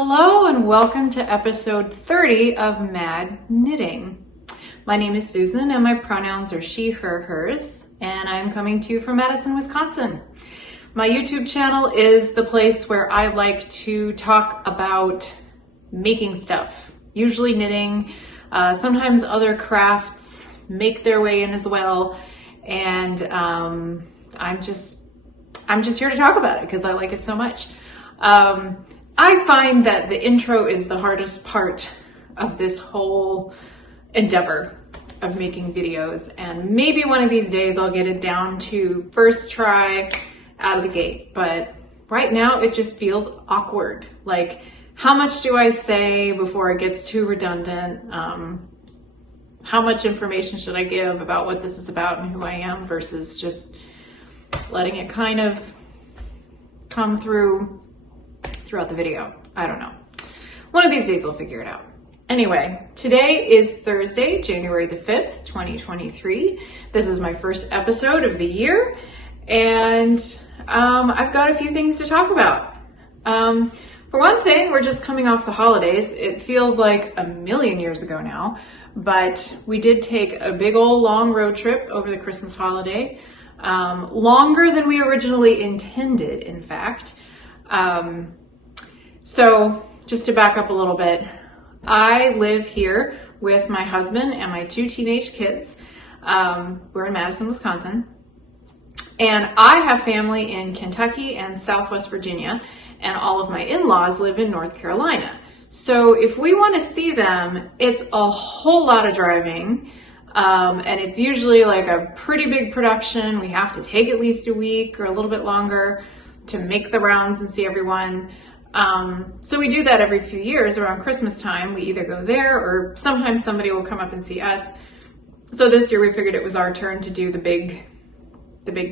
Hello and welcome to episode 30 of Mad Knitting. My name is Susan and my pronouns are she, her, hers, and I'm coming to you from Madison, Wisconsin. My YouTube channel is the place where I like to talk about making stuff, usually knitting, sometimes other crafts make their way in as well, and I'm just here to talk about it because I like it so much. I find that the intro is the hardest part of this whole endeavor of making videos, and maybe one of these days I'll get it down to first try out of the gate, but right now it just feels awkward. Like, how much do I say before it gets too redundant? How much information should I give about what this is about and who I am versus just letting it kind of come throughout the video. I don't know. One of these days I'll figure it out. Anyway, today is Thursday, January the 5th, 2023. This is my first episode of the year, and I've got a few things to talk about. For one thing, we're just coming off the holidays. It feels like a million years ago now, but we did take a big old long road trip over the Christmas holiday, longer than we originally intended, in fact. So just to back up a little bit, I live here with my husband and my two teenage kids. We're in Madison, Wisconsin, and I have family in Kentucky and Southwest Virginia, and all of my in-laws live in North Carolina. So if we want to see them, it's a whole lot of driving, and it's usually like a pretty big production. We have to take at least a week or a little bit longer to make the rounds and see everyone. So we do that every few years around Christmas time. We either go there or sometimes somebody will come up and see us. So this year we figured it was our turn to do the big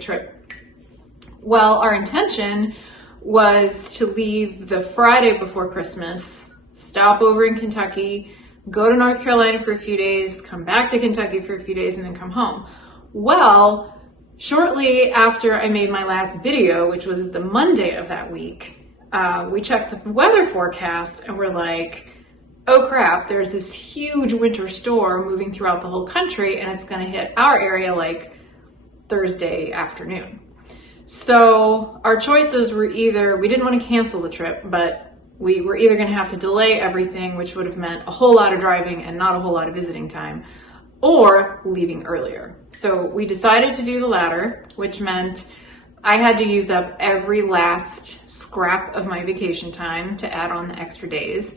trip. Well, our intention was to leave the Friday before Christmas, stop over in Kentucky, go to North Carolina for a few days, come back to Kentucky for a few days, and then come home. Well, shortly after I made my last video, which was the Monday of that week, we checked the weather forecast and we're like, oh crap, there's this huge winter storm moving throughout the whole country and it's going to hit our area like Thursday afternoon. So our choices were either, we didn't want to cancel the trip, but we were either going to have to delay everything, which would have meant a whole lot of driving and not a whole lot of visiting time, or leaving earlier. So we decided to do the latter, which meant I had to use up every last scrap of my vacation time to add on the extra days.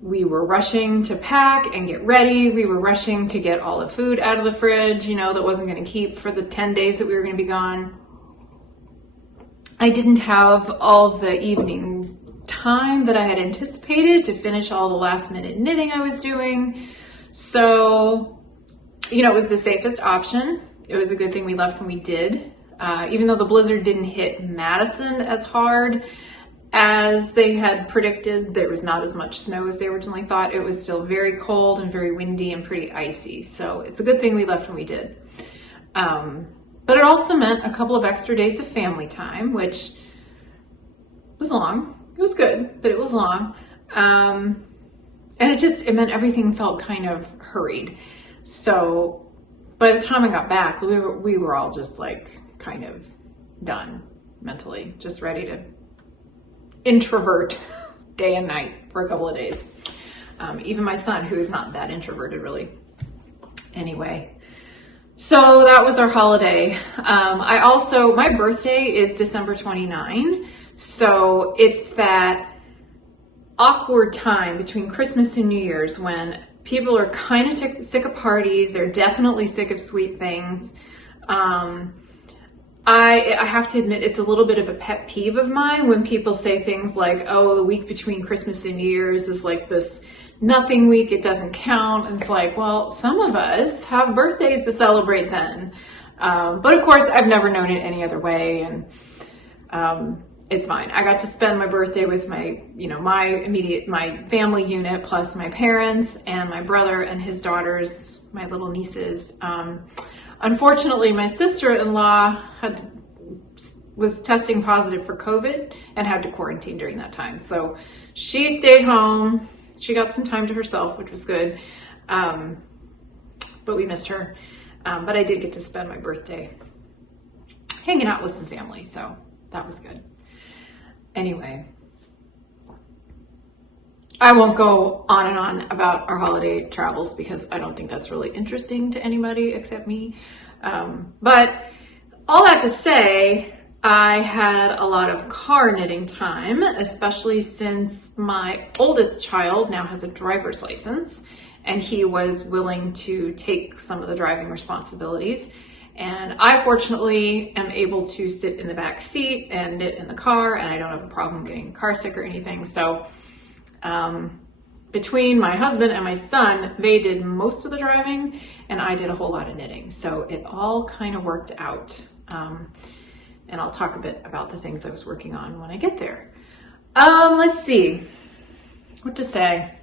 We were rushing to pack and get ready. We were rushing to get all the food out of the fridge, that wasn't going to keep for the 10 days that we were going to be gone. I didn't have all the evening time that I had anticipated to finish all the last minute knitting I was doing. So, it was the safest option. It was a good thing we left when we did. Even though the blizzard didn't hit Madison as hard as they had predicted, there was not as much snow as they originally thought. It was still very cold and very windy and pretty icy. So it's a good thing we left when we did. But it also meant a couple of extra days of family time, which was long. It was good, but it was long. And it meant everything felt kind of hurried. So by the time I got back, we were all just like kind of done mentally, just ready to introvert day and night for a couple of days. Even my son, who is not that introverted really. Anyway, so that was our holiday. My birthday is December 29. So it's that awkward time between Christmas and New Year's when people are kind of sick of parties. They're definitely sick of sweet things. I have to admit, it's a little bit of a pet peeve of mine when people say things like, oh, the week between Christmas and New Year's is like this nothing week, it doesn't count. And it's like, well, some of us have birthdays to celebrate then. But of course, I've never known it any other way, and it's fine. I got to spend my birthday with my family unit, plus my parents and my brother and his daughters, my little nieces. Unfortunately, my sister-in-law had was testing positive for COVID and had to quarantine during that time. So she stayed home. She got some time to herself, which was good. But we missed her. But I did get to spend my birthday hanging out with some family, so that was good. Anyway, I won't go on and on about our holiday travels because I don't think that's really interesting to anybody except me. But all that to say, I had a lot of car knitting time, especially since my oldest child now has a driver's license and he was willing to take some of the driving responsibilities. And I fortunately am able to sit in the back seat and knit in the car, and I don't have a problem getting car sick or anything. So between my husband and my son, they did most of the driving and I did a whole lot of knitting. So it all kind of worked out. And I'll talk a bit about the things I was working on when I get there. Let's see what to say.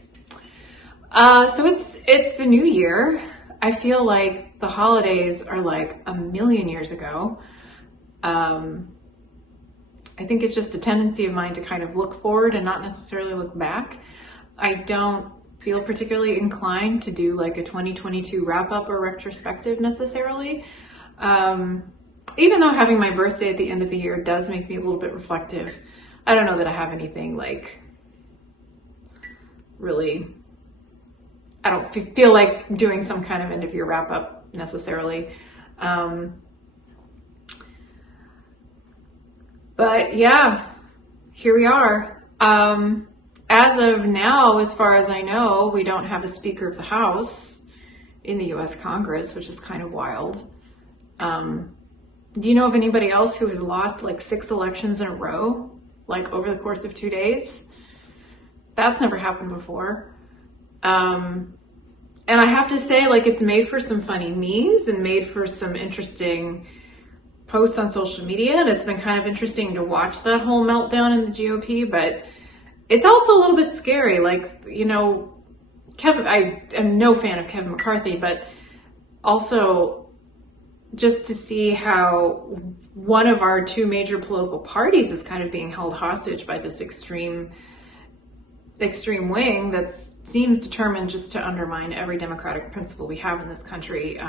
So it's the new year. I feel like the holidays are like a million years ago. I think it's just a tendency of mine to kind of look forward and not necessarily look back. I don't feel particularly inclined to do like a 2022 wrap up or retrospective necessarily. Even though having my birthday at the end of the year does make me a little bit reflective, I don't know that I have anything like really, I don't feel like doing some kind of end of year wrap up necessarily. But yeah, here we are. As of now, as far as I know, we don't have a Speaker of the House in the US Congress, which is kind of wild. Do you know of anybody else who has lost like 6 elections in a row, like over the course of 2 days? That's never happened before. And I have to say, like, it's made for some funny memes and made for some interesting posts on social media. And it's been kind of interesting to watch that whole meltdown in the GOP, but it's also a little bit scary. Like, you know, I am no fan of Kevin McCarthy, but also just to see how one of our 2 major political parties is kind of being held hostage by this extreme wing that seems determined just to undermine every democratic principle we have in this country.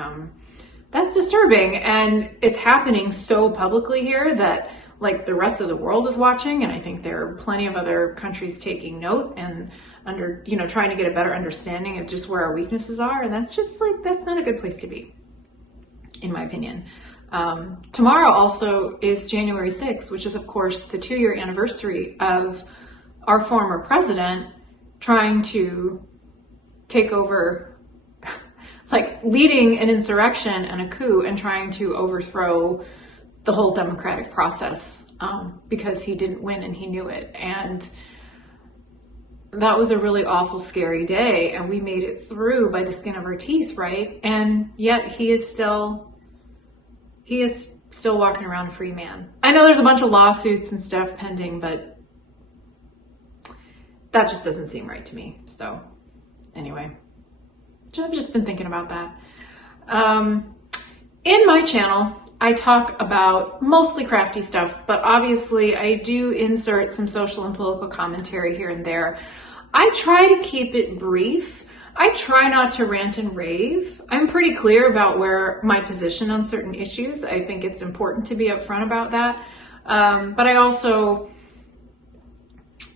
That's disturbing, and it's happening so publicly here that like the rest of the world is watching, and I think there are plenty of other countries taking note and trying to get a better understanding of just where our weaknesses are, and that's just like, that's not a good place to be, in my opinion. Tomorrow also is January 6th, which is of course the 2-year anniversary of our former president trying to take over, like leading an insurrection and a coup and trying to overthrow the whole democratic process because he didn't win and he knew it. And that was a really awful, scary day, and we made it through by the skin of our teeth, right? And yet he is still walking around a free man. I know there's a bunch of lawsuits and stuff pending, but that just doesn't seem right to me. So anyway, I've just been thinking about that. In my channel, I talk about mostly crafty stuff, but obviously I do insert some social and political commentary here and there. I try to keep it brief. I try not to rant and rave. I'm pretty clear about where my position on certain issues. I think it's important to be upfront about that. But I also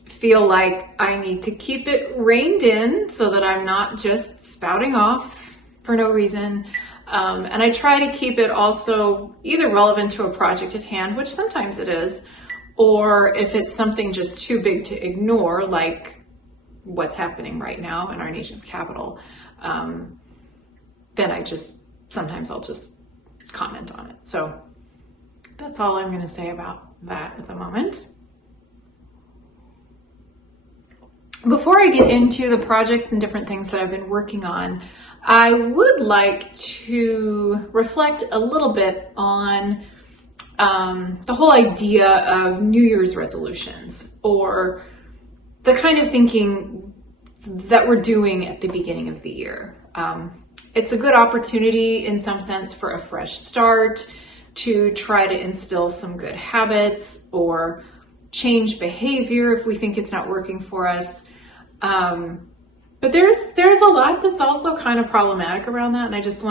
feel like I need to keep it reined in so that I'm not just spouting off for no reason. And I try to keep it also either relevant to a project at hand, which sometimes it is, or if it's something just too big to ignore, like what's happening right now in our nation's capital, then sometimes I'll just comment on it. So that's all I'm going to say about that at the moment. Before I get into the projects and different things that I've been working on, I would like to reflect a little bit on the whole idea of New Year's resolutions, or the kind of thinking that we're doing at the beginning of the year. It's a good opportunity in some sense for a fresh start, to try to instill some good habits or change behavior if we think it's not working for us. But there's a lot that's also kind of problematic around that, and I've just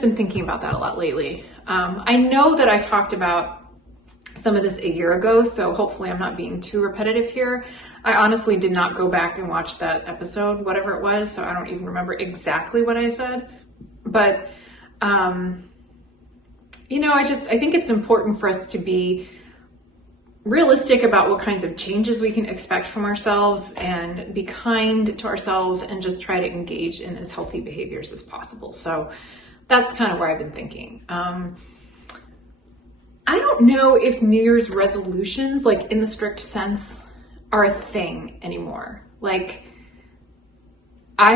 been thinking about that a lot lately. I know that I talked about some of this a year ago, so hopefully I'm not being too repetitive here. I honestly did not go back and watch that episode, whatever it was, so I don't even remember exactly what I said. But I think it's important for us to be realistic about what kinds of changes we can expect from ourselves and be kind to ourselves and just try to engage in as healthy behaviors as possible. So that's kind of where I've been thinking. I don't know if New Year's resolutions, like in the strict sense, are a thing anymore. Like, I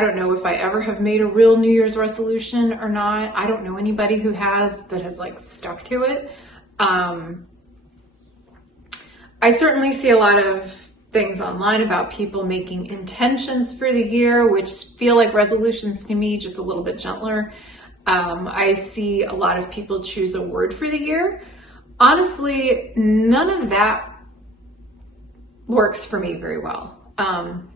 don't know if I ever have made a real New Year's resolution or not. I don't know anybody who has that has like stuck to it. I certainly see a lot of things online about people making intentions for the year, which feel like resolutions to me, just a little bit gentler. I see a lot of people choose a word for the year. Honestly, none of that works for me very well. And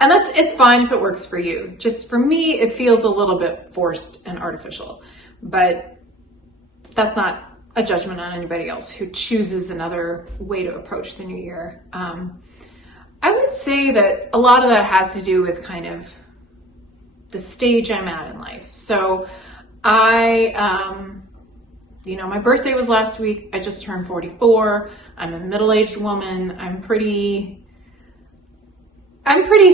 it's fine if it works for you. Just for me, it feels a little bit forced and artificial, but that's not a judgment on anybody else who chooses another way to approach the new year. I would say that a lot of that has to do with kind of the stage I'm at in life. So my birthday was last week. I just turned 44. I'm a middle-aged woman. I'm pretty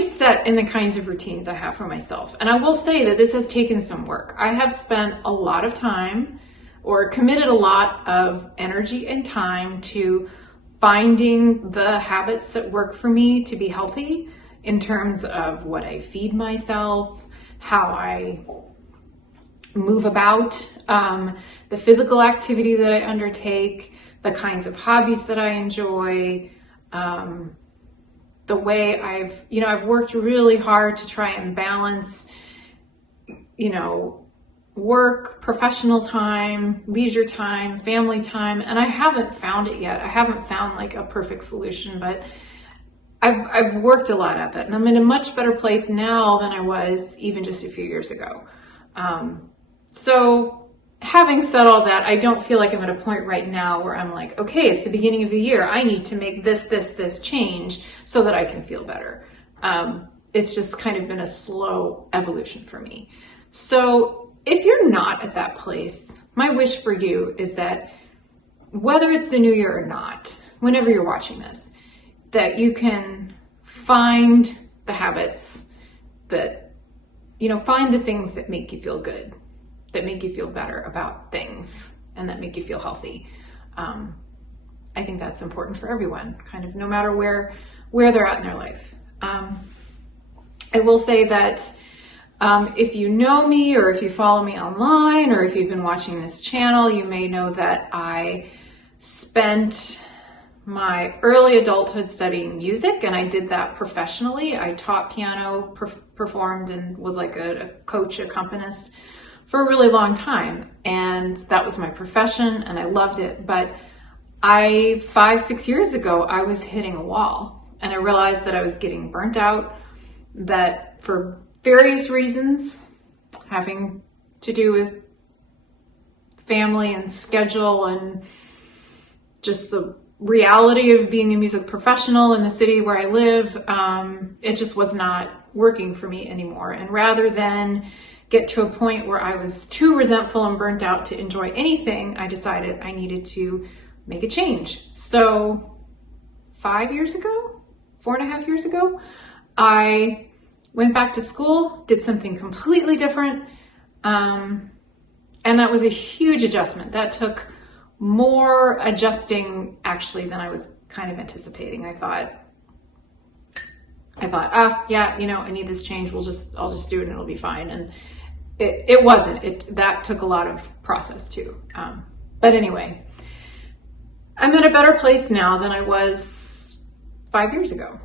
set in the kinds of routines I have for myself. And I will say that this has taken some work. I have spent a lot of time or committed a lot of energy and time to finding the habits that work for me to be healthy in terms of what I feed myself, how I move about, the physical activity that I undertake, the kinds of hobbies that I enjoy, the way I've worked really hard to try and balance, work, professional time, leisure time, family time, and I haven't found it yet. I haven't found like a perfect solution, but I've worked a lot at that, and I'm in a much better place now than I was even just a few years ago. So having said all that, I don't feel like I'm at a point right now where I'm like, okay, it's the beginning of the year. I need to make this change so that I can feel better. It's just kind of been a slow evolution for me. So if you're not at that place, my wish for you is that whether it's the new year or not, whenever you're watching this, that you can find the habits that, find the things that make you feel good, that make you feel better about things, and that make you feel healthy. I think that's important for everyone, kind of no matter where they're at in their life. I will say that if you know me or if you follow me online or if you've been watching this channel, you may know that I spent my early adulthood studying music, and I did that professionally. I taught piano, performed, and was like a coach, accompanist for a really long time. And that was my profession and I loved it. But 5-6 years ago, I was hitting a wall and I realized that I was getting burnt out, that for various reasons having to do with family and schedule and just the reality of being a music professional in the city where I live, it just was not working for me anymore. And rather than get to a point where I was too resentful and burnt out to enjoy anything, I decided I needed to make a change. So 4.5 years ago, I went back to school, did something completely different. And that was a huge adjustment. That took more adjusting actually than I was kind of anticipating. I thought, I need this change. I'll just do it and it'll be fine. And it wasn't. That took a lot of process too. But anyway, I'm in a better place now than I was 5 years ago.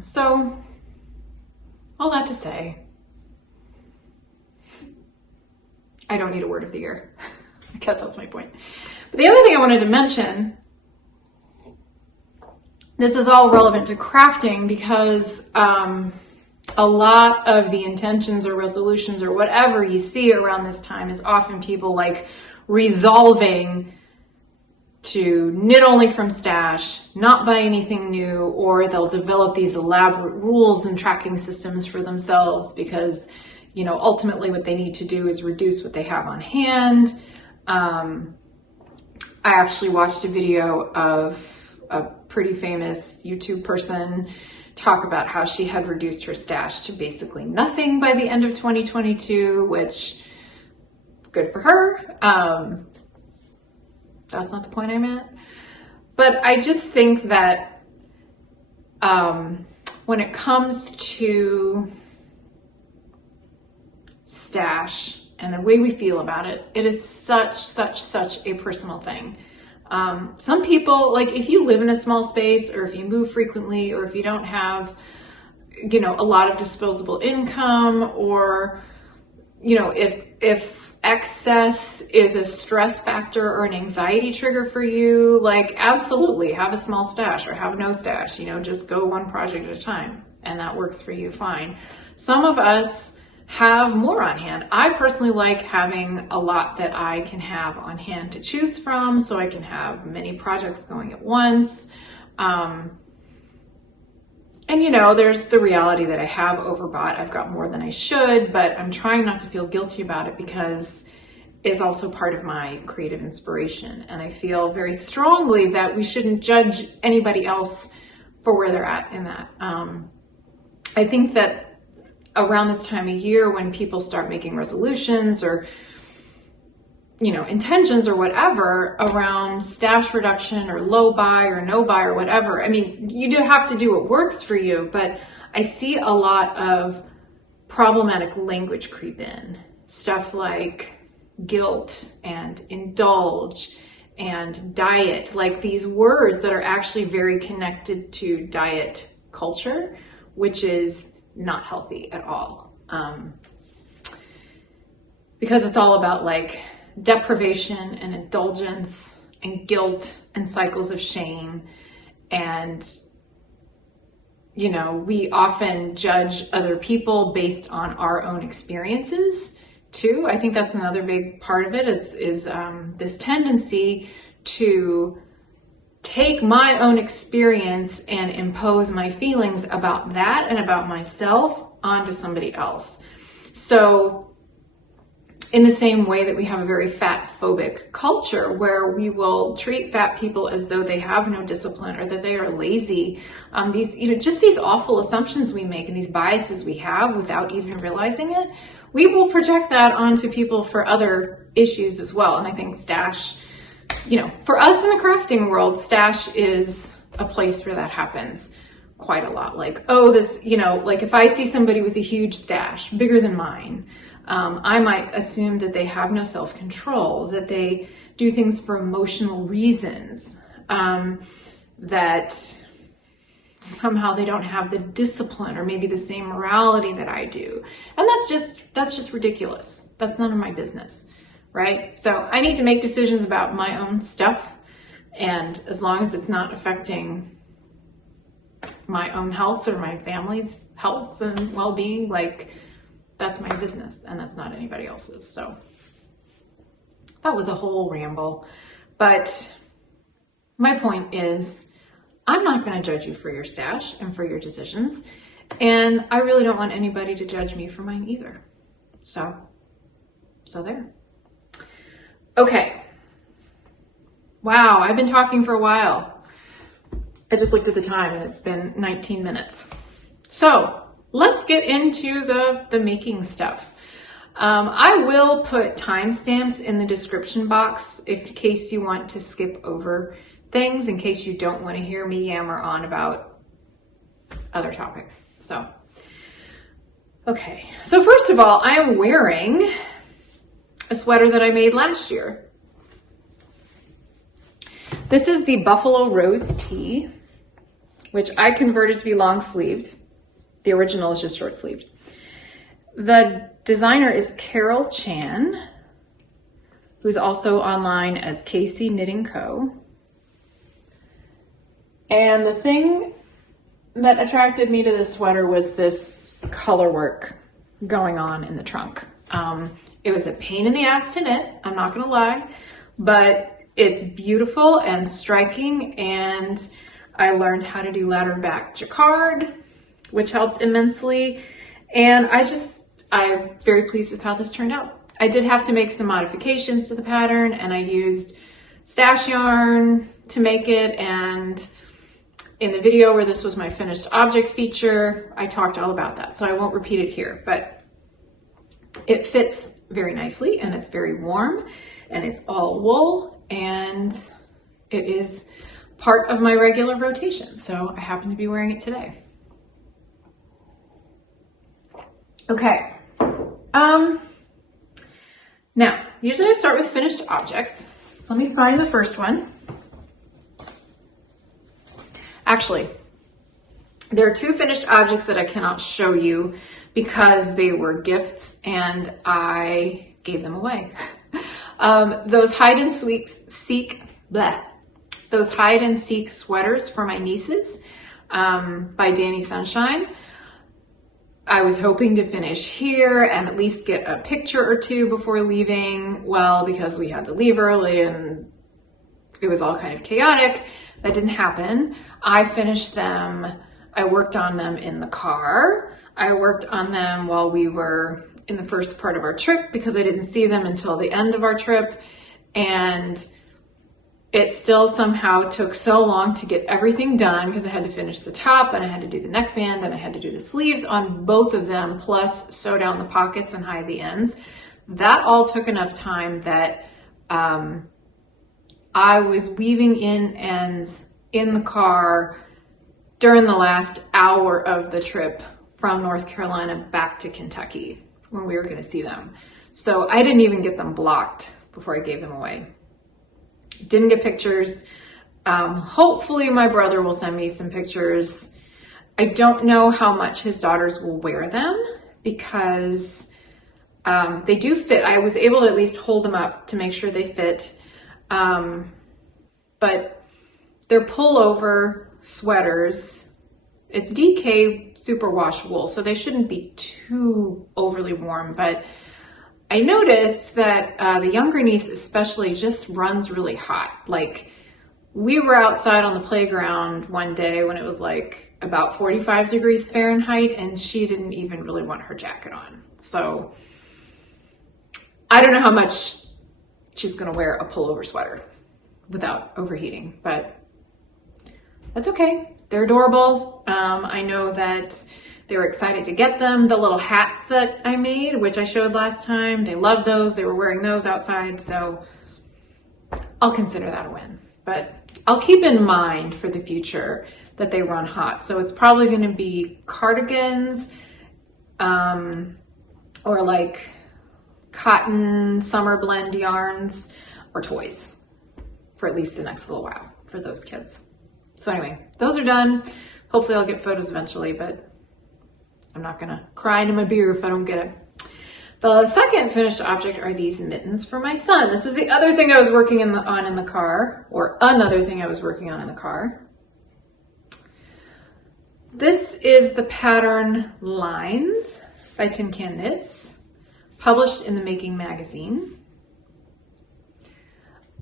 So all that to say, I don't need a word of the year. I guess that's my point. But the other thing I wanted to mention, this is all relevant to crafting because a lot of the intentions or resolutions or whatever you see around this time is often people like resolving to knit only from stash, not buy anything new, or they'll develop these elaborate rules and tracking systems for themselves because, you know, ultimately what they need to do is reduce what they have on hand. I actually watched a video of a pretty famous YouTube person talk about how she had reduced her stash to basically nothing by the end of 2022, which good for her. That's not the point I'm at. But I just think that when it comes to stash and the way we feel about it, it is such a personal thing. Some people, like if you live in a small space or if you move frequently or if you don't have, you know, a lot of disposable income, or, you know, if excess is a stress factor or an anxiety trigger for you, like absolutely have a small stash or have no stash, you know, just go one project at a time and that works for you fine. Some of us have more on hand. I personally like having a lot that I can have on hand to choose from so I can have many projects going at once. And you know, there's the reality that I have overbought. I've got more than I should, but I'm trying not to feel guilty about it because it's also part of my creative inspiration. And I feel very strongly that we shouldn't judge anybody else for where they're at in that. I think that around this time of year when people start making resolutions or, you know, intentions or whatever around stash reduction or low buy or no buy or whatever. I mean, you do have to do what works for you, but I see a lot of problematic language creep in. Stuff like guilt and indulge and diet, like these words that are actually very connected to diet culture, which is not healthy at all. Because it's all about like deprivation and indulgence and guilt and cycles of shame. And, you know, we often judge other people based on our own experiences too. I think that's another big part of it is this tendency to take my own experience and impose my feelings about that and about myself onto somebody else. So in the same way that we have a very fat phobic culture where we will treat fat people as though they have no discipline or that they are lazy, these, you know, just these awful assumptions we make and these biases we have without even realizing it, we will project that onto people for other issues as well. And I think stash, you know, for us in the crafting world, stash is a place where that happens quite a lot. Like, oh, this, you know, like if I see somebody with a huge stash, bigger than mine, I might assume that they have no self-control, that they do things for emotional reasons, that somehow they don't have the discipline or maybe the same morality that I do. And that's just ridiculous. That's none of my business, right? So I need to make decisions about my own stuff. And as long as it's not affecting my own health or my family's health and well-being, like, that's my business and that's not anybody else's. So that was a whole ramble, but my point is I'm not going to judge you for your stash and for your decisions. And I really don't want anybody to judge me for mine either. So there. Okay. Wow. I've been talking for a while. I just looked at the time and it's been 19 minutes. So let's get into the making stuff. I will put timestamps in the description box in case you want to skip over things, in case you don't want to hear me yammer on about other topics. So, okay. So first of all, I am wearing a sweater that I made last year. This is the Buffalo Rose tee, which I converted to be long sleeved. The original is just short sleeved. The designer is Karel Chan. who's also online as Casey Knitting Co. And the thing that attracted me to this sweater was this color work going on in the trunk. It was a pain in the ass to knit, I'm not gonna lie, but it's beautiful and striking, and I learned how to do ladder back jacquard, which helped immensely. And I'm very pleased with how this turned out. I did have to make some modifications to the pattern, and I used stash yarn to make it. And in the video where this was my finished object feature, I talked all about that, so I won't repeat it here, but it fits very nicely, and it's very warm, and it's all wool, and it is part of my regular rotation. So I happen to be wearing it today. Okay. Now, usually I start with finished objects. So let me find the first one. Actually, there are two finished objects that I cannot show you because they were gifts and I gave them away. Those hide and seek sweaters for my nieces by Dani Sunshine. I was hoping to finish here and at least get a picture or two before leaving. Well, because we had to leave early and it was all kind of chaotic, that didn't happen. I finished them. I worked on them in the car. I worked on them while we were in the first part of our trip because I didn't see them until the end of our trip. And it still somehow took so long to get everything done because I had to finish the top and I had to do the neckband and I had to do the sleeves on both of them, plus sew down the pockets and hide the ends. That all took enough time that I was weaving in ends in the car during the last hour of the trip from North Carolina back to Kentucky when we were going to see them. So I didn't even get them blocked before I gave them away. Didn't get pictures. Hopefully my brother will send me some pictures. I don't know how much his daughters will wear them because they do fit. I was able to at least hold them up to make sure they fit. But they're pullover sweaters. It's DK superwash wool, so they shouldn't be too overly warm, but I noticed that the younger niece especially just runs really hot. Like, we were outside on the playground one day when it was like about 45 degrees Fahrenheit and she didn't even really want her jacket on. So I don't know how much she's gonna wear a pullover sweater without overheating, but that's okay. They're adorable. I know that they were excited to get them. The little hats that I made, which I showed last time, they loved those. They were wearing those outside, so I'll consider that a win. But I'll keep in mind for the future that they run hot. So it's probably going to be cardigans or like cotton summer blend yarns or toys for at least the next little while for those kids. So anyway, those are done. Hopefully I'll get photos eventually, but I'm not gonna cry into my beer if I don't get it. The second finished object are these mittens for my son. This was the other thing I was working on in the car, or another thing I was working on in the car. This is the pattern Lines by Tin Can Knits, published in the Making magazine.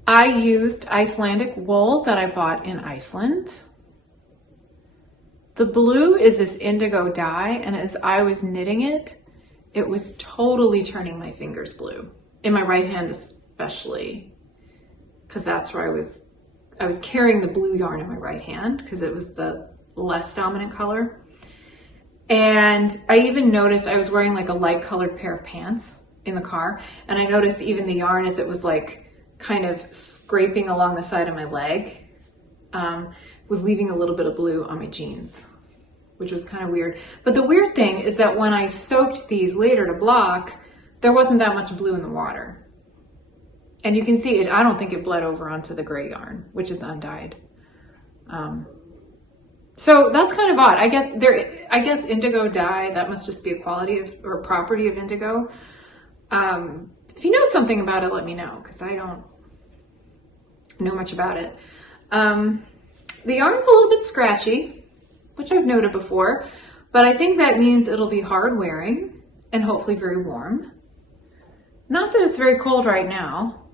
I used Icelandic wool that I bought in Iceland. The blue is this indigo dye, and as I was knitting it, it was totally turning my fingers blue. In my right hand especially, because that's where I was carrying the blue yarn in my right hand because it was the less dominant color. And I even noticed I was wearing like a light colored pair of pants in the car, and I noticed even the yarn as it was like kind of scraping along the side of my leg was leaving a little bit of blue on my jeans, which was kind of weird. But the weird thing is that when I soaked these later to block, there wasn't that much blue in the water. And you can see it, I don't think it bled over onto the gray yarn, which is undyed. So that's kind of odd. I guess indigo dye, that must just be a quality of, or property of indigo. If you know something about it, let me know, because I don't know much about it. The yarn's a little bit scratchy, which I've noted before, but I think that means it'll be hard wearing and hopefully very warm. Not that it's very cold right now.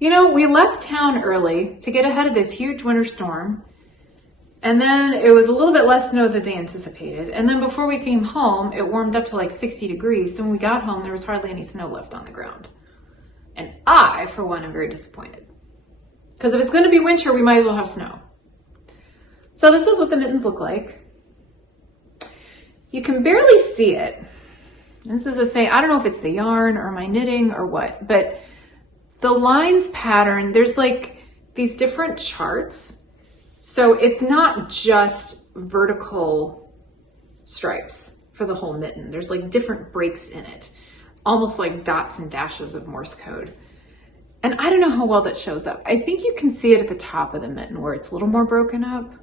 You know, we left town early to get ahead of this huge winter storm, and then it was a little bit less snow than they anticipated. And then before we came home, it warmed up to like 60 degrees. So when we got home, there was hardly any snow left on the ground. And I, for one, am very disappointed. Because if it's going to be winter, we might as well have snow. So this is what the mittens look like. You can barely see it. This is a thing, I don't know if it's the yarn or my knitting or what, but the lines pattern, there's like these different charts. So it's not just vertical stripes for the whole mitten. There's like different breaks in it, almost like dots and dashes of Morse code. And I don't know how well that shows up. I think you can see it at the top of the mitten where it's a little more broken up,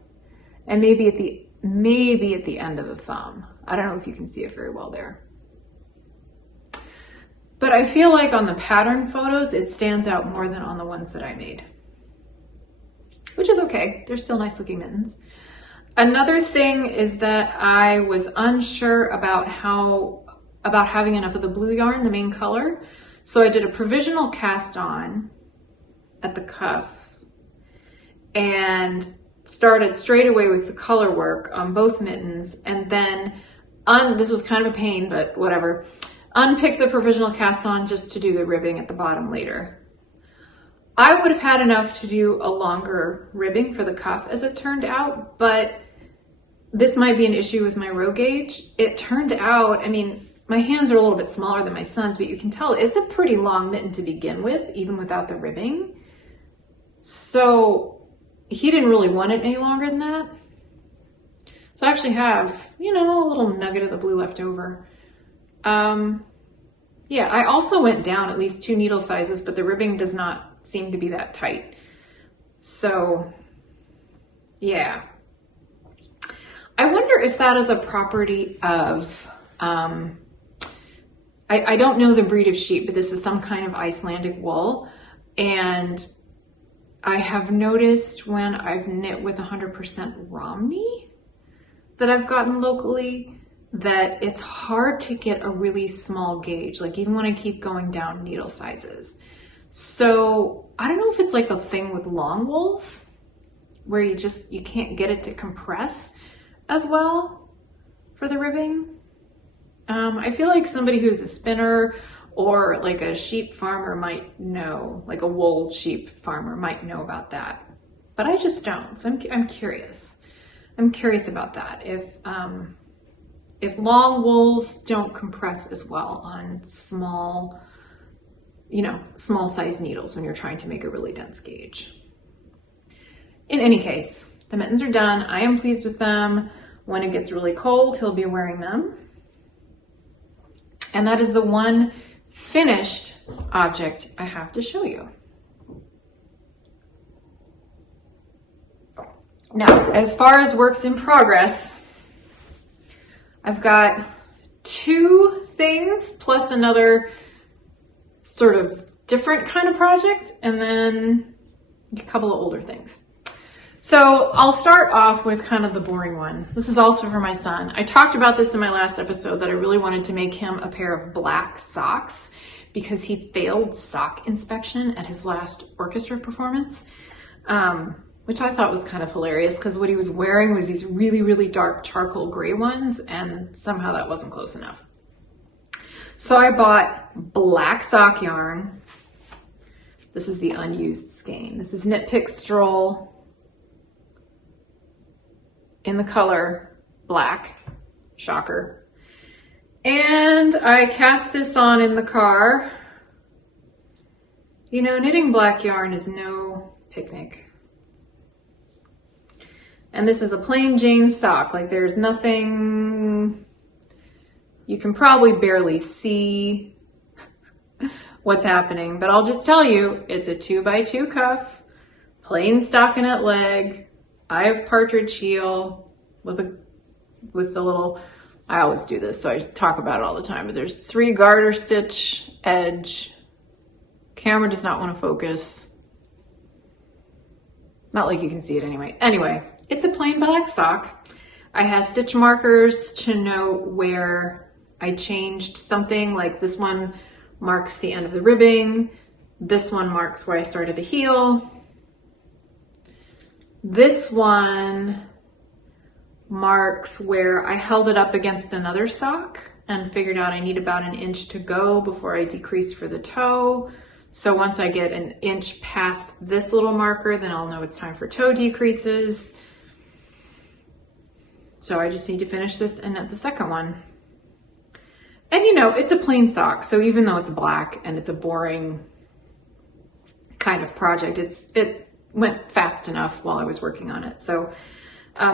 and maybe at the end of the thumb. I don't know if you can see it very well there. But I feel like on the pattern photos, it stands out more than on the ones that I made, which is okay. They're still nice looking mittens. Another thing is that I was unsure about having enough of the blue yarn, the main color. So I did a provisional cast on at the cuff and started straight away with the color work on both mittens, and then this was kind of a pain, but whatever, unpick the provisional cast on just to do the ribbing at the bottom later. I would have had enough to do a longer ribbing for the cuff as it turned out, but this might be an issue with my row gauge. It turned out, I mean, my hands are a little bit smaller than my son's, but you can tell it's a pretty long mitten to begin with, even without the ribbing. So he didn't really want it any longer than that. So I actually have, you know, a little nugget of the blue left over. Yeah, I also went down at least 2 needle sizes, but the ribbing does not seem to be that tight. So yeah. I wonder if that is a property of, I don't know the breed of sheep, but this is some kind of Icelandic wool. And I have noticed when I've knit with 100% Romney that I've gotten locally, that it's hard to get a really small gauge, like even when I keep going down needle sizes. So I don't know if it's like a thing with long wools where you can't get it to compress as well for the ribbing. I feel like somebody who's a spinner or like a sheep farmer might know, like a wool sheep farmer might know about that, but I just don't. So I'm curious. I'm curious about that. If long wools don't compress as well on small size needles when you're trying to make a really dense gauge. In any case, the mittens are done. I am pleased with them. When it gets really cold, he'll be wearing them. And that is the one finished object I have to show you. Now, as far as works in progress, I've got 2 things plus another sort of different kind of project, and then a couple of older things. So I'll start off with kind of the boring one. This is also for my son. I talked about this in my last episode that I really wanted to make him a pair of black socks because he failed sock inspection at his last orchestra performance, which I thought was kind of hilarious because what he was wearing was these really, really dark charcoal gray ones, and somehow that wasn't close enough. So I bought black sock yarn. This is the unused skein. This is Knit Pick Stroll in the color black, shocker. And I cast this on in the car. You know, knitting black yarn is no picnic. And this is a plain Jane sock, like there's nothing, you can probably barely see what's happening, but I'll just tell you, it's a 2x2 cuff, plain stockinette leg, eye of partridge heel with the little I always do this, so I talk about it all the time, but there's 3 garter stitch edge. Camera does not want to focus. Not like you can see it anyway. Anyway, it's a plain black sock. I have stitch markers to know where I changed something, like this one marks the end of the ribbing. This one marks where I started the heel. This one marks where I held it up against another sock and figured out I need about an inch to go before I decrease for the toe. So once I get an inch past this little marker, then I'll know it's time for toe decreases. So I just need to finish this and at the second one. And you know, it's a plain sock, so even though it's black and it's a boring kind of project, it went fast enough while I was working on it. So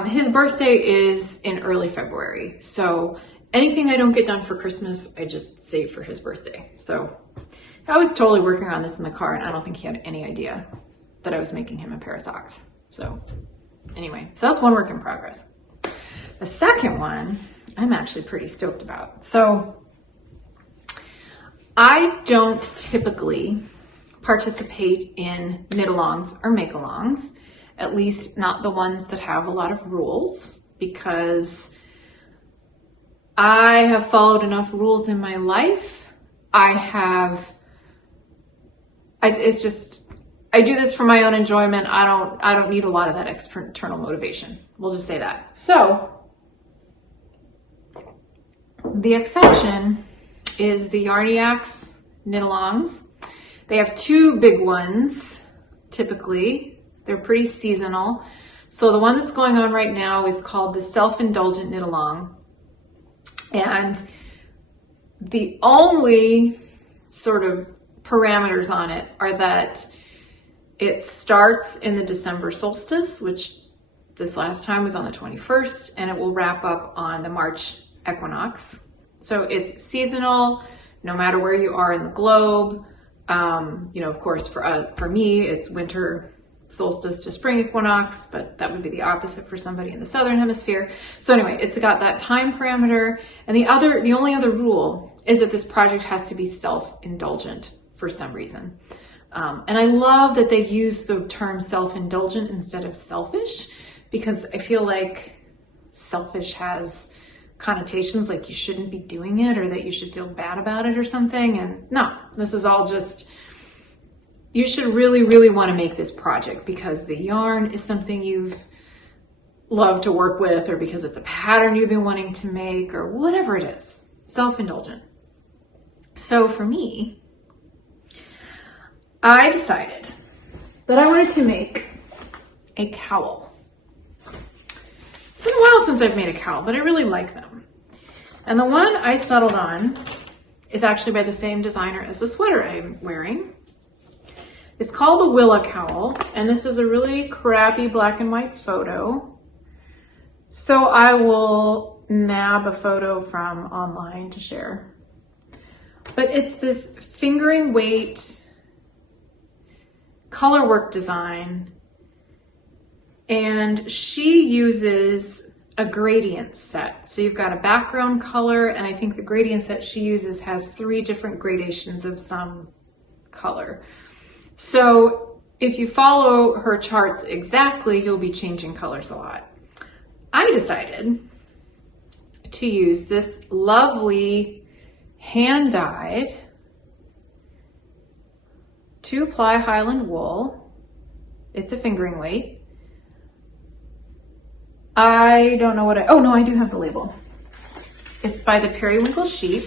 his birthday is in early February. So anything I don't get done for Christmas, I just save for his birthday. So I was totally working on this in the car, and I don't think he had any idea that I was making him a pair of socks. So anyway, so that's one work in progress. The second one, I'm actually pretty stoked about. So I don't typically participate in knit-alongs or make-alongs, at least not the ones that have a lot of rules, because I have followed enough rules in my life. I do this for my own enjoyment. I don't need a lot of that external motivation. We'll just say that. So the exception is the Yarniacs knit-alongs. They have 2 big ones, typically. They're pretty seasonal. So the one that's going on right now is called the Self-Indulgent Knit-Along. And the only sort of parameters on it are that it starts in the December solstice, which this last time was on the 21st, and it will wrap up on the March equinox. So it's seasonal, no matter where you are in the globe. You know, of course, for me, it's winter solstice to spring equinox, but that would be the opposite for somebody in the southern hemisphere. So anyway, it's got that time parameter. And the only other rule is that this project has to be self-indulgent for some reason. And I love that they use the term self-indulgent instead of selfish, because I feel like selfish has connotations like you shouldn't be doing it or that you should feel bad about it or something. And no, this is all just, you should really, really want to make this project because the yarn is something you've loved to work with, or because it's a pattern you've been wanting to make, or whatever it is. Self-indulgent. So for me, I decided that I wanted to make a cowl. It's been a while since I've made a cowl, but I really like them. And the one I settled on is actually by the same designer as the sweater I'm wearing. It's called the Willa cowl, and this is a really crappy black and white photo. So I will nab a photo from online to share. But it's this fingering weight color work design, and she uses a gradient set. So you've got a background color, and I think the gradient set she uses has 3 different gradations of some color. So if you follow her charts exactly, you'll be changing colors a lot. I decided to use this lovely hand-dyed 2-ply Highland wool. It's a fingering weight. I don't know what oh no, I do have the label. It's by the Periwinkle Sheep.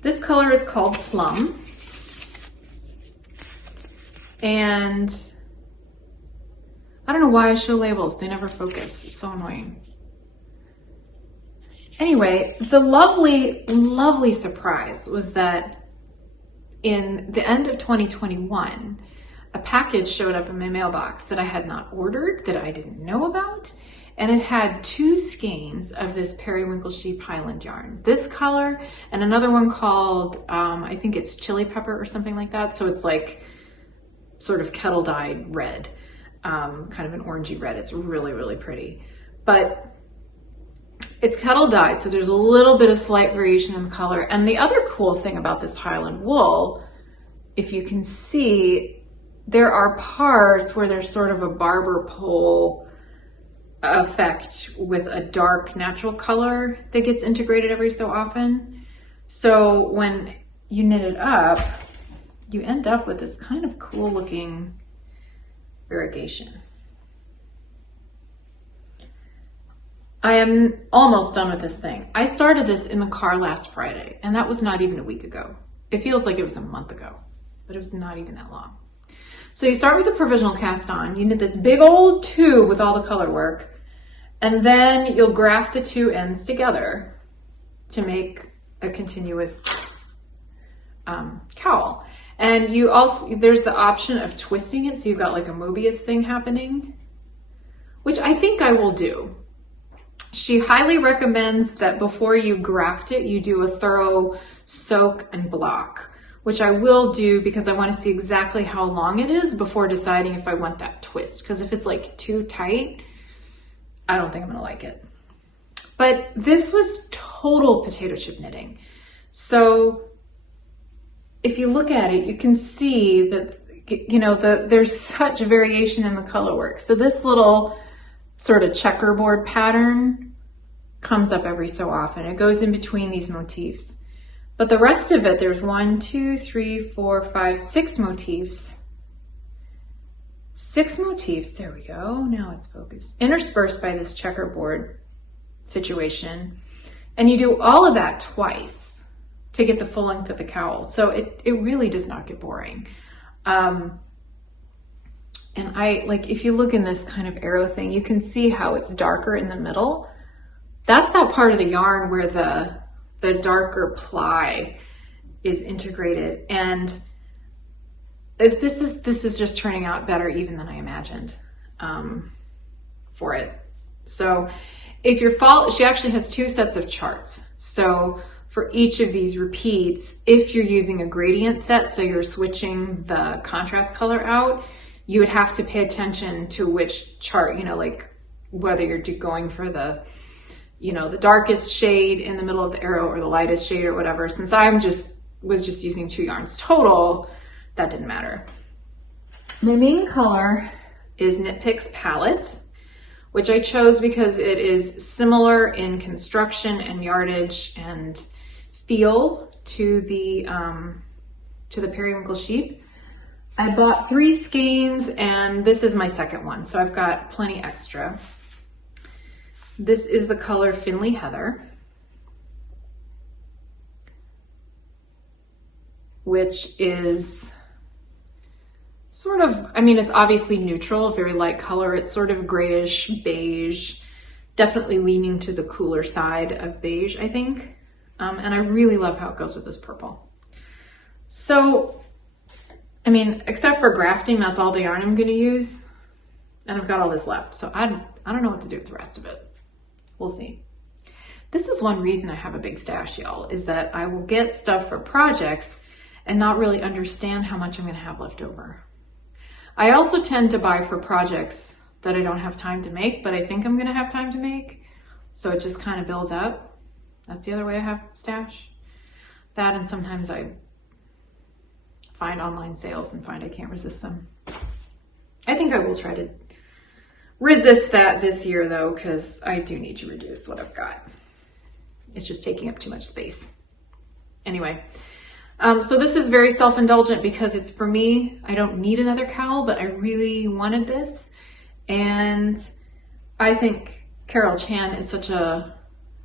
This color is called Plum. And I don't know why I show labels. They never focus. It's so annoying. Anyway, the lovely, lovely surprise was that in the end of 2021, a package showed up in my mailbox that I had not ordered, that I didn't know about, and it had 2 skeins of this Periwinkle Sheep Highland yarn. This color and another one called, I think it's chili pepper or something like that. So it's like sort of kettle dyed red, kind of an orangey red. It's really, really pretty. But It's kettle dyed, so there's a little bit of slight variation in the color. And the other cool thing about this Highland wool, if you can see, there are parts where there's sort of a barber pole effect with a dark natural color that gets integrated every so often. So when you knit it up, you end up with this kind of cool looking variegation. I am almost done with this thing. I started this in the car last Friday, and that was not even a week ago. It feels like it was a month ago, but it was not even that long. So you start with the provisional cast on. You knit this big old tube with all the color work, and then you'll graft the two ends together to make a continuous cowl. And you also, there's the option of twisting it, so you've got like a Mobius thing happening, which I think I will do. She highly recommends that before you graft it, you do a thorough soak and block, which I will do because I want to see exactly how long it is before deciding if I want that twist. Because if it's like too tight, I don't think I'm going to like it. But this was total potato chip knitting. So if you look at it, you can see that, you know, there's such variation in the color work. So this little sort of checkerboard pattern comes up every so often. It goes in between these motifs. But the rest of it, there's 1, 2, 3, 4, 5, 6 motifs. 6 motifs, there we go, now it's focused. Interspersed by this checkerboard situation. And you do all of that twice to get the full length of the cowl. So it really does not get boring. And I, like, if you look in this kind of arrow thing, you can see how it's darker in the middle. That's that part of the yarn where the darker ply is integrated. And if this is just turning out better even than I imagined for it. So if you're she actually has 2 sets of charts. So for each of these repeats, if you're using a gradient set, so you're switching the contrast color out, you would have to pay attention to which chart, you know, like whether you're going for the, you know, the darkest shade in the middle of the arrow or the lightest shade or whatever. Since I was just using 2 yarns total, that didn't matter. My main color is Knit Picks Palette, which I chose because it is similar in construction and yardage and feel to the periwinkle sheep. I bought 3 skeins and this is my second one, so I've got plenty extra. This is the color Finley Heather, which is sort of, I mean, it's obviously neutral, very light color. It's sort of grayish beige, definitely leaning to the cooler side of beige, I think. And I really love how it goes with this purple. So, I mean, except for grafting, that's all the yarn I'm going to use. And I've got all this left. So I don't know what to do with the rest of it. We'll see. This is one reason I have a big stash, y'all, is that I will get stuff for projects and not really understand how much I'm going to have left over. I also tend to buy for projects that I don't have time to make, but I think I'm going to have time to make. So it just kind of builds up. That's the other way I have stash. That, and sometimes I find online sales and find I can't resist them. I think I will try to resist that this year though, because I do need to reduce what I've got. It's just taking up too much space. Anyway, so this is very self-indulgent because it's for me. I don't need another cowl, but I really wanted this. And I think Karel Chan is such a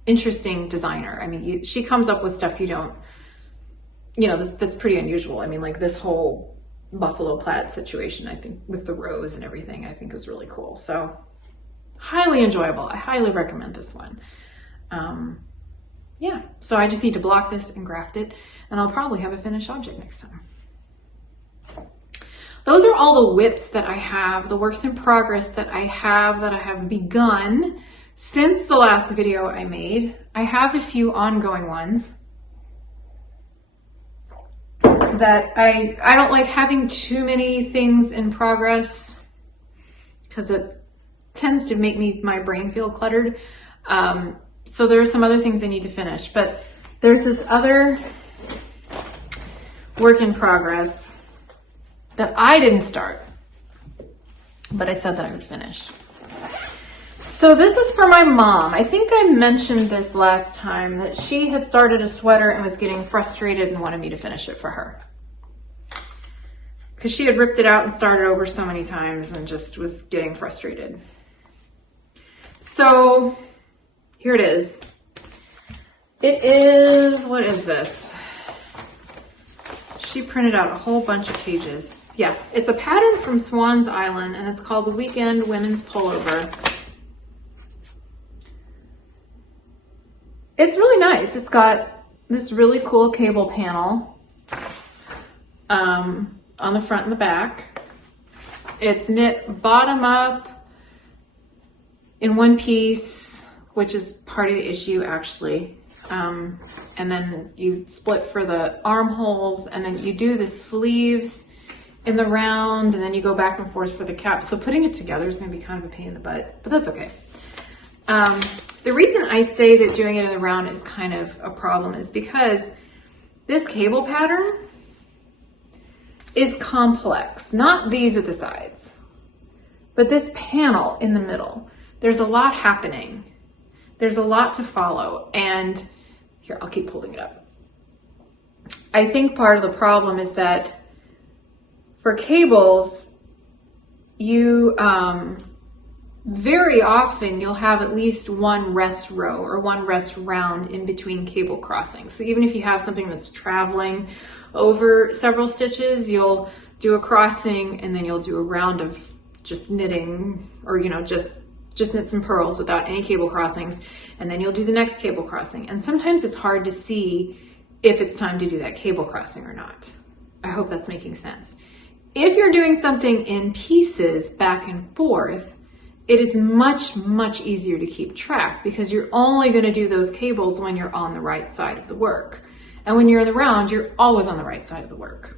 interesting designer. I mean, she comes up with stuff you don't, you know, that's pretty unusual. I mean, like this whole buffalo plaid situation, I think, with the rose and everything, I think was really cool. So highly enjoyable. I highly recommend this one. Yeah, so I just need to block this and graft it, and I'll probably have a finished object next time. Those are all the whips that I have, the works in progress that I have begun since the last video I made. I have a few ongoing ones that I don't like having too many things in progress because it tends to make my brain feel cluttered. So there are some other things I need to finish, but there's this other work in progress that I didn't start, but I said that I would finish. So this is for my mom. I think I mentioned this last time, that she had started a sweater and was getting frustrated and wanted me to finish it for her. Because she had ripped it out and started over so many times and just was getting frustrated. So here it is. It is, what is this? She printed out a whole bunch of pages. Yeah, it's a pattern from Swan's Island, and it's called the Weekend Women's Pullover. It's really nice. It's got this really cool cable panel on the front and the back. It's knit bottom up in one piece, which is part of the issue actually. And then you split for the armholes, and then you do the sleeves in the round, and then you go back and forth for the cap. So putting it together is going to be kind of a pain in the butt, but that's okay. The reason I say that doing it in the round is kind of a problem is because this cable pattern is complex. Not these at the sides, but this panel in the middle. There's a lot happening. There's a lot to follow. And here, I'll keep holding it up. I think part of the problem is that for cables, you, very often you'll have at least one rest row or one rest round in between cable crossings. So even if you have something that's traveling over several stitches, you'll do a crossing and then you'll do a round of just knitting, or just knit some purls without any cable crossings, and then you'll do the next cable crossing. And sometimes it's hard to see if it's time to do that cable crossing or not. I hope that's making sense. If you're doing something in pieces back and forth, it is much, much easier to keep track because you're only going to do those cables when you're on the right side of the work. And when you're in the round, you're always on the right side of the work.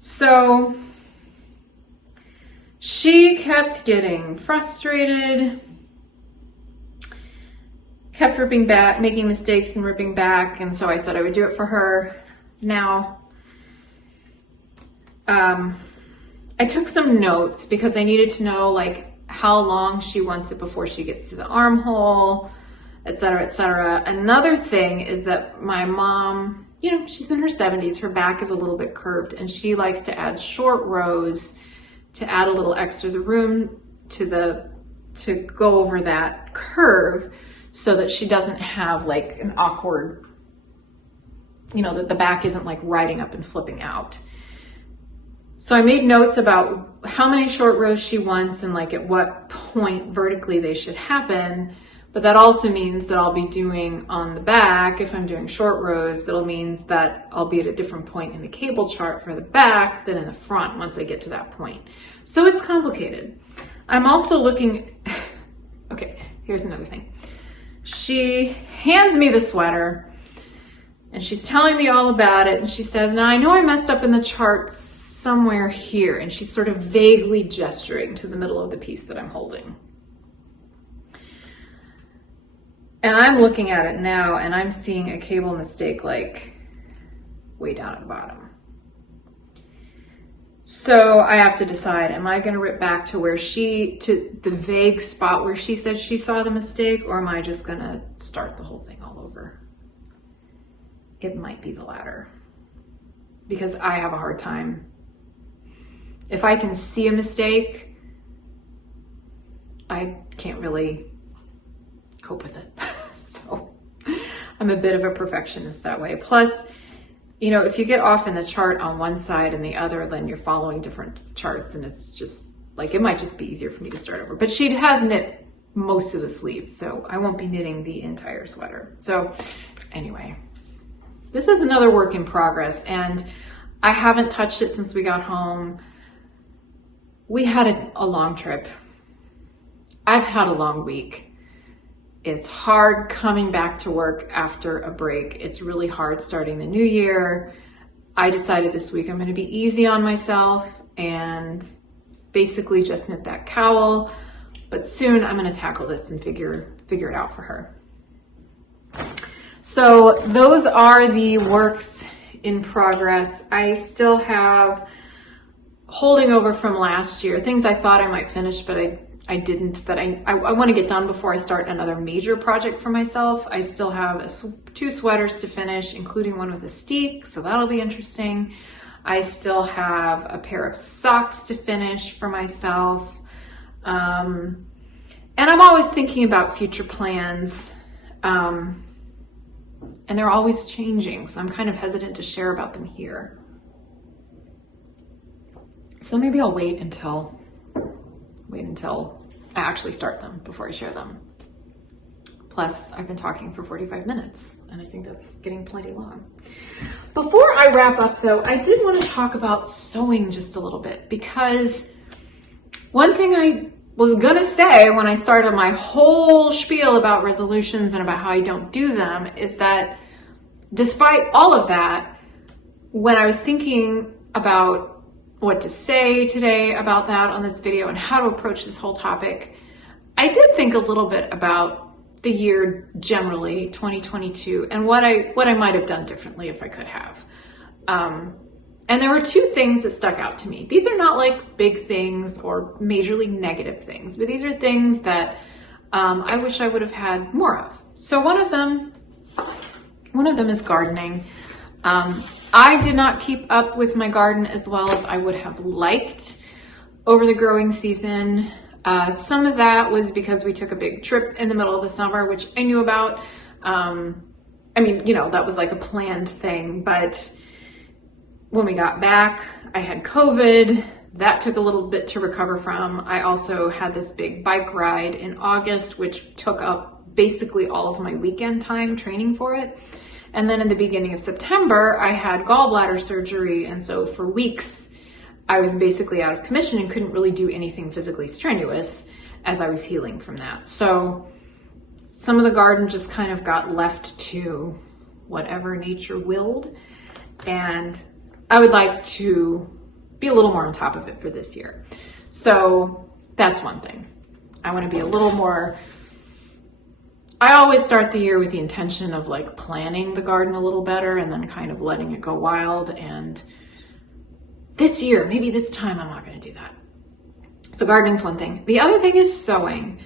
So she kept getting frustrated, kept ripping back, making mistakes and ripping back. And so I said I would do it for her. Now, I took some notes because I needed to know how long she wants it before she gets to the armhole, etc., etc. Another thing is that my mom, she's in her 70s, her back is a little bit curved, and she likes to add short rows to add a little extra room to go over that curve so that she doesn't have an awkward, that the back isn't riding up and flipping out. So I made notes about how many short rows she wants and at what point vertically they should happen. But that also means that I'll be doing on the back, if I'm doing short rows, that'll means that I'll be at a different point in the cable chart for the back than in the front once I get to that point. So it's complicated. I'm also looking, okay, here's another thing. She hands me the sweater and she's telling me all about it. And she says, now I know I messed up in the charts somewhere here, and she's sort of vaguely gesturing to the middle of the piece that I'm holding. And I'm looking at it now and I'm seeing a cable mistake way down at the bottom. So I have to decide, am I going to rip back to to the vague spot where she said she saw the mistake, or am I just going to start the whole thing all over? It might be the latter, because I have a hard time. If I can see a mistake, I can't really cope with it. So I'm a bit of a perfectionist that way. Plus, if you get off in the chart on one side and the other, then you're following different charts, and it's just it might just be easier for me to start over. But she has knit most of the sleeves, so I won't be knitting the entire sweater. So anyway, this is another work in progress, and I haven't touched it since we got home. We had a long trip. I've had a long week. It's hard coming back to work after a break. It's really hard starting the new year. I decided this week I'm going to be easy on myself and basically just knit that cowl. But soon I'm going to tackle this and figure figure it out for her. So those are the works in progress. I still have holding over from last year, things I thought I might finish, but I didn't, that I want to get done before I start another major project for myself. I still have 2 sweaters to finish, including one with a steek, so that'll be interesting. I still have a pair of socks to finish for myself. And I'm always thinking about future plans. And they're always changing, so I'm kind of hesitant to share about them here. So maybe I'll wait until I actually start them before I share them. Plus, I've been talking for 45 minutes, and I think that's getting plenty long. Before I wrap up, though, I did want to talk about sewing just a little bit, because one thing I was going to say when I started my whole spiel about resolutions and about how I don't do them is that despite all of that, when I was thinking about what to say today about that on this video and how to approach this whole topic, I did think a little bit about the year generally, 2022, and what I might have done differently if I could have. And there were 2 things that stuck out to me. These are not like big things or majorly negative things, but these are things that I wish I would have had more of. So one of them is gardening. I did not keep up with my garden as well as I would have liked over the growing season. Some of that was because we took a big trip in the middle of the summer, which I knew about. I mean, you know, that was like a planned thing, but when we got back, I had COVID. That took a little bit to recover from. I also had this big bike ride in August, which took up basically all of my weekend time training for it. And then in the beginning of September, I had gallbladder surgery. And so for weeks, I was basically out of commission and couldn't really do anything physically strenuous as I was healing from that. So some of the garden just kind of got left to whatever nature willed. And I would like to be a little more on top of it for this year. So that's one thing. I want to be a little more, I always start the year with the intention of like planning the garden a little better and then kind of letting it go wild. And this year, maybe this time, I'm not going to do that. So gardening's one thing. The other thing is sewing.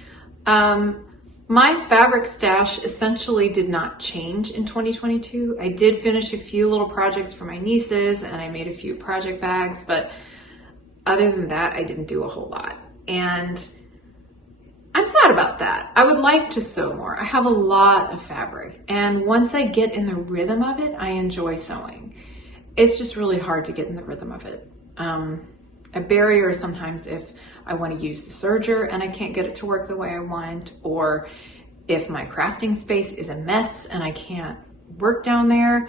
My fabric stash essentially did not change in 2022. I did finish a few little projects for my nieces and I made a few project bags, but other than that, I didn't do a whole lot. And I'm sad about that. I would like to sew more. I have a lot of fabric, and once I get in the rhythm of it, I enjoy sewing. It's just really hard to get in the rhythm of it. A barrier is sometimes if I want to use the serger and I can't get it to work the way I want, or if my crafting space is a mess and I can't work down there.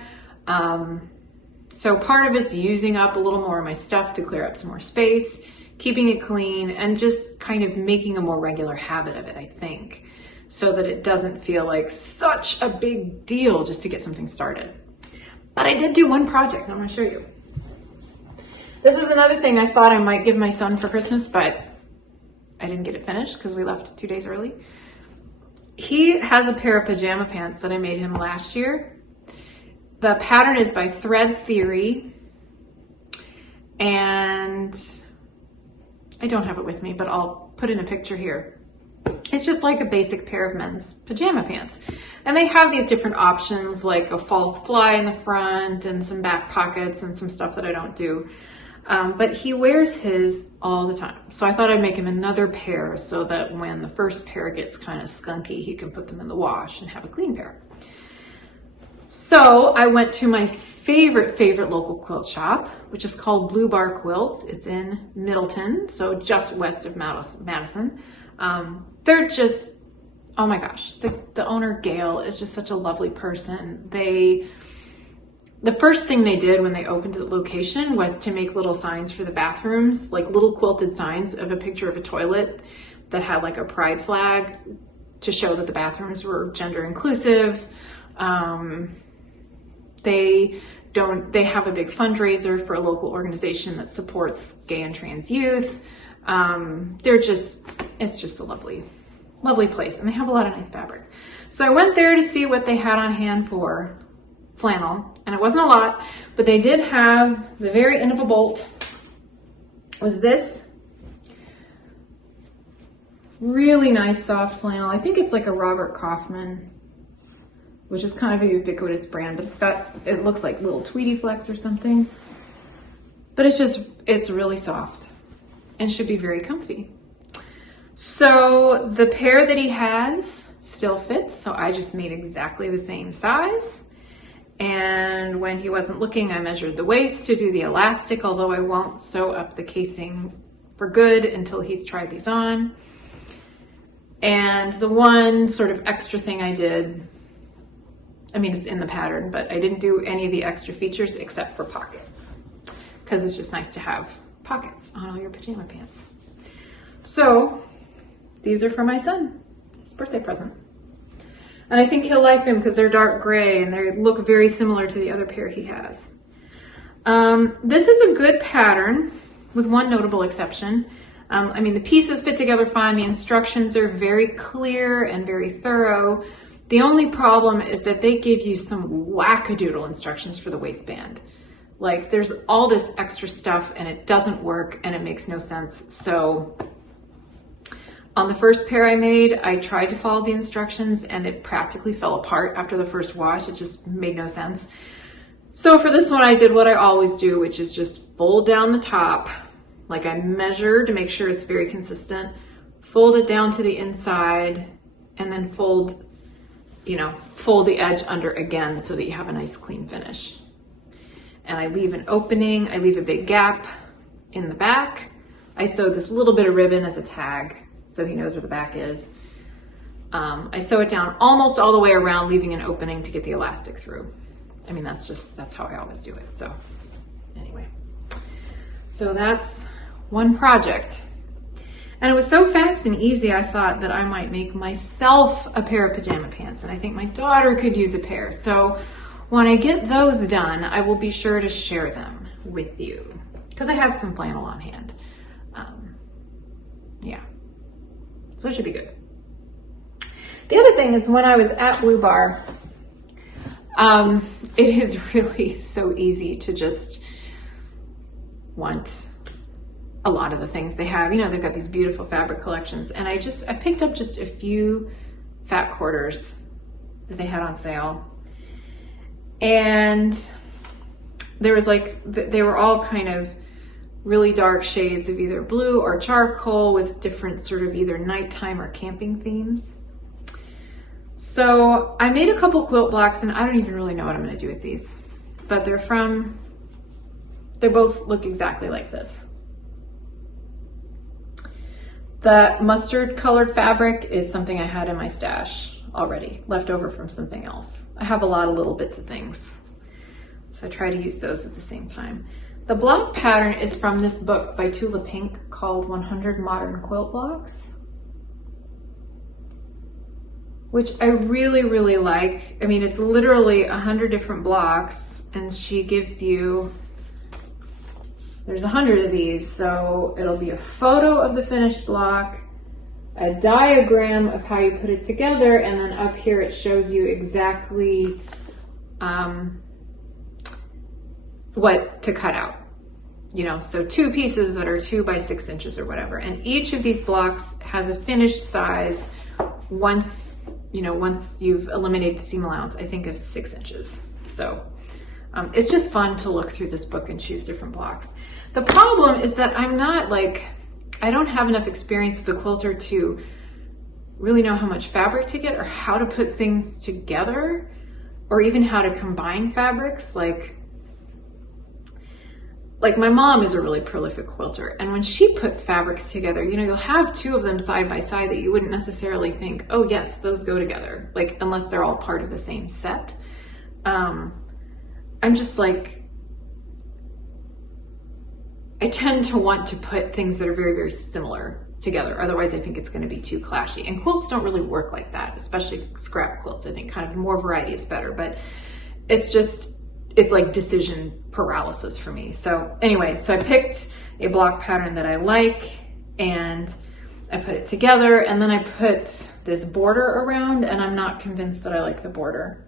So part of it's using up a little more of my stuff to clear up some more space, keeping it clean, and just kind of making a more regular habit of it, I think, so that it doesn't feel like such a big deal just to get something started. But I did do one project, and I'm going to show you. This is another thing I thought I might give my son for Christmas, but I didn't get it finished because we left 2 days early. He has a pair of pajama pants that I made him last year. The pattern is by Thread Theory, and I don't have it with me, but I'll put in a picture here. It's just like a basic pair of men's pajama pants. And they have these different options, like a false fly in the front and some back pockets and some stuff that I don't do. But he wears his all the time. So I thought I'd make him another pair so that when the first pair gets kind of skunky, he can put them in the wash and have a clean pair. So I went to my favorite local quilt shop, which is called Blue Bar Quilts. It's in Middleton, so just west of Madison. They're just, oh my gosh, the owner, Gail, is just such a lovely person. The first thing they did when they opened the location was to make little signs for the bathrooms, like little quilted signs of a picture of a toilet that had like a pride flag to show that the bathrooms were gender inclusive. They have a big fundraiser for a local organization that supports gay and trans youth. It's just a lovely lovely place, and they have a lot of nice fabric. So I went there to see what they had on hand for flannel, and it wasn't a lot, but they did have the very end of a bolt was this really nice soft flannel. I think it's like a Robert Kaufman, which is kind of a ubiquitous brand, but it looks like little Tweety Flex or something. But it's really soft and should be very comfy. So the pair that he has still fits, so I just made exactly the same size. And when he wasn't looking, I measured the waist to do the elastic, although I won't sew up the casing for good until he's tried these on. And the one sort of extra thing I did, I mean, it's in the pattern, but I didn't do any of the extra features except for pockets, because it's just nice to have pockets on all your pajama pants. So these are for my son, his birthday present. And I think he'll like them because they're dark gray and they look very similar to the other pair he has. This is a good pattern with one notable exception. I mean, the pieces fit together fine. The instructions are very clear and very thorough. The only problem is that they give you some wackadoodle instructions for the waistband. Like, there's all this extra stuff and it doesn't work and it makes no sense. So on the first pair I made, I tried to follow the instructions and it practically fell apart after the first wash. It just made no sense. So for this one, I did what I always do, which is just fold down the top. Like, I measure to make sure it's very consistent, fold it down to the inside, and then fold the edge under again so that you have a nice clean finish. And I leave an opening, I leave a big gap in the back. I sewed this little bit of ribbon as a tag so he knows where the back is. I sew it down almost all the way around, leaving an opening to get the elastic through. I mean, that's how I always do it. So anyway, so that's one project. And it was so fast and easy, I thought that I might make myself a pair of pajama pants, and I think my daughter could use a pair. So when I get those done, I will be sure to share them with you because I have some flannel on hand. Yeah, so it should be good. The other thing is, when I was at Blue Bar, it is really so easy to just want a lot of the things they have. You know, they've got these beautiful fabric collections, and I picked up just a few fat quarters that they had on sale. And there was they were all kind of really dark shades of either blue or charcoal with different sort of either nighttime or camping themes. So I made a couple quilt blocks, and I don't even really know what I'm going to do with these, but they both look exactly like this. The mustard colored fabric is something I had in my stash already, left over from something else. I have a lot of little bits of things, so I try to use those at the same time. The block pattern is from this book by Tula Pink called 100 Modern Quilt Blocks, which I really, really like. I mean, it's literally 100 different blocks, and she gives you, there's 100 of these, so it'll be a photo of the finished block, a diagram of how you put it together, and then up here it shows you exactly what to cut out. You know, so 2 pieces that are 2 by 6 inches or whatever. And each of these blocks has a finished size once you've eliminated seam allowance, I think of 6 inches. So it's just fun to look through this book and choose different blocks. The problem is that I don't have enough experience as a quilter to really know how much fabric to get or how to put things together or even how to combine fabrics. Like my mom is a really prolific quilter, and when she puts fabrics together, you know, you'll have 2 of them side by side that you wouldn't necessarily think, oh yes, those go together, like unless they're all part of the same set. I'm just like, I tend to want to put things that are very, very similar together. Otherwise, I think it's going to be too clashy. And quilts don't really work like that, especially scrap quilts. I think kind of more variety is better, but it's like decision paralysis for me. So anyway, so I picked a block pattern that I like, and I put it together, and then I put this border around, and I'm not convinced that I like the border.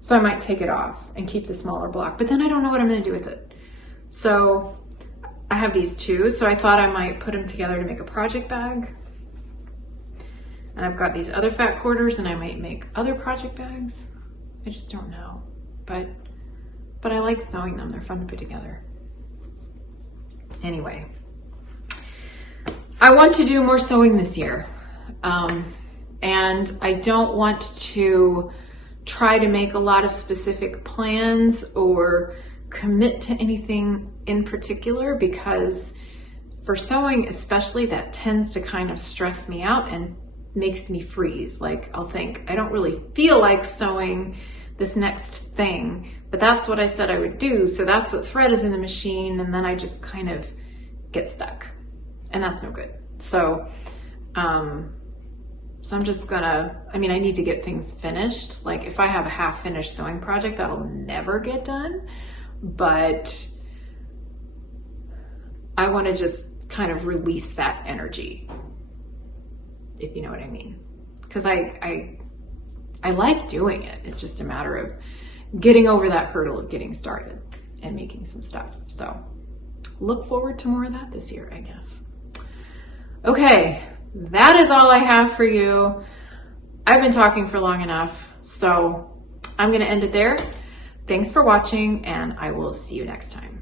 So I might take it off and keep the smaller block, but then I don't know what I'm gonna do with it. So I have these two, so I thought I might put them together to make a project bag. And I've got these other fat quarters, and I might make other project bags. I just don't know, but I like sewing them. They're fun to put together. Anyway, I want to do more sewing this year. And I don't want to try to make a lot of specific plans or commit to anything in particular, because for sewing especially, that tends to kind of stress me out and makes me freeze. Like, I'll think, I don't really feel like sewing this next thing, but that's what I said I would do. So that's what thread is in the machine. And then I just kind of get stuck, and that's no good. So I'm just gonna, I need to get things finished. Like, if I have a half finished sewing project, that'll never get done, but I want to just kind of release that energy, if you know what I mean. Because I like doing it. It's just a matter of getting over that hurdle of getting started and making some stuff. So look forward to more of that this year, I guess. Okay, that is all I have for you. I've been talking for long enough, so I'm going to end it there. Thanks for watching, and I will see you next time.